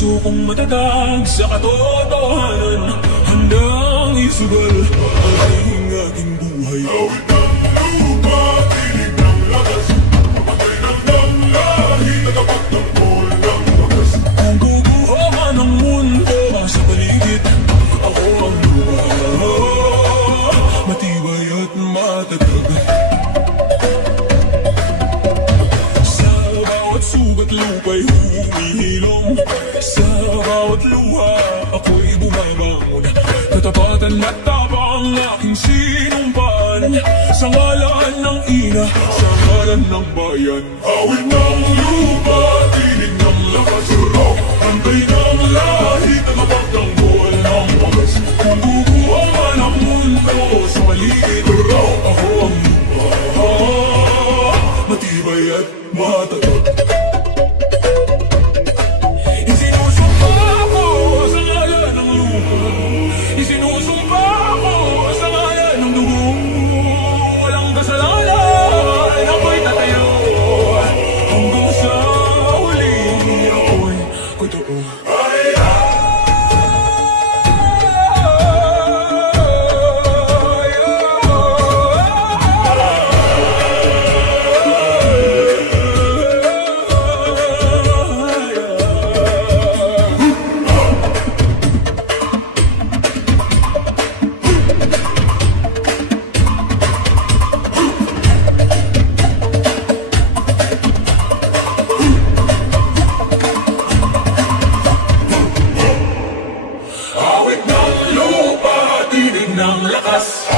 puso kong matatag sa katotohanan, handang isugal ang aking buhay. Awit ng lupa, tinig ng lakas, papatay ng damdahi, tagapagtanggol ng bakas. Kung bubuha man ang mundo sa paligid, ako ang lupa, matibay at matatag. Sa bawat sugat lupa'y humihilom, sa bawat luha ako'y bumabangon. Katapatan at tapang aking sinumpaan, sa ngalan ng ina, sa ngalan ng bayan. Awit ng lupa, tinig ng lakas, antay ng lahi, tagapagtanggol ng bagas. Kung bubuha man ang mundo sa paligid, ako ang lupa, matibay at matatag. Isinusumpa ko sa ngalan ng lupa, isinusumpa ko sa ngalan ng dugo. Walang kasalanan, ako'y tatayo, hanggang sa huli ako'y totoo. Awit ng lupa, tinig ng lakas,